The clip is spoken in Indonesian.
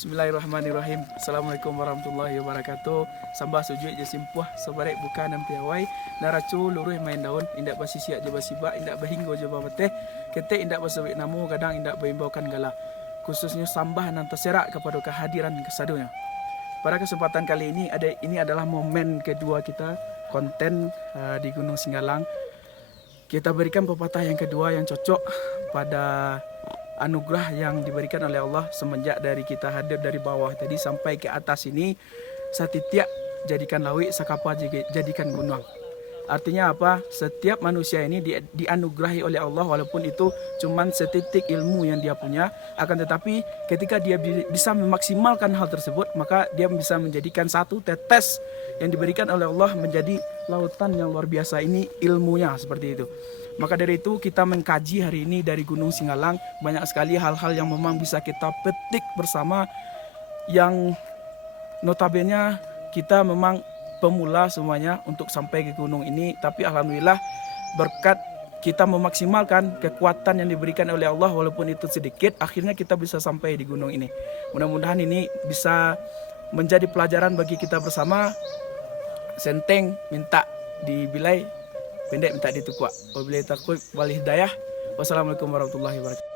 Bismillahirrahmanirrahim. Assalamualaikum warahmatullahi wabarakatuh. Sambah sujud je simpuh sebarek bukan dan piawai. Naracu luruh main daun. Indak basisiak je basiba. Indak bahinggo je babateh. Kete indak basawik namu. Kadang indak berimbaukan gala. Khususnya sambah nan terserak kepada kehadiran kesadunya. Pada kesempatan kali ini adalah momen kedua kita konten di Gunung Singgalang. Kita berikan pepatah yang kedua yang cocok pada anugerah yang diberikan oleh Allah semenjak dari kita hadir dari bawah tadi sampai ke atas ini. Satitiak jadikan lawi, sakapa jadikan gunung. Artinya apa? Setiap manusia ini dianugerahi oleh Allah, walaupun itu cuman setitik ilmu yang dia punya. Akan tetapi ketika dia bisa memaksimalkan hal tersebut, maka dia bisa menjadikan satu tetes yang diberikan oleh Allah menjadi lautan yang luar biasa. Ini ilmunya seperti itu. Maka dari itu kita mengkaji hari ini dari Gunung Singgalang. Banyak sekali hal-hal yang memang bisa kita petik bersama, yang notabene kita memang pemula semuanya untuk sampai ke gunung ini. Tapi alhamdulillah berkat kita memaksimalkan kekuatan yang diberikan oleh Allah walaupun itu sedikit, akhirnya kita bisa sampai di gunung ini. Mudah-mudahan ini bisa menjadi pelajaran bagi kita bersama. Senteng minta dibilai, pendek minta ditukuk. Wabillahi taufiq wal hidayah. Wassalamualaikum warahmatullahi wabarakatuh.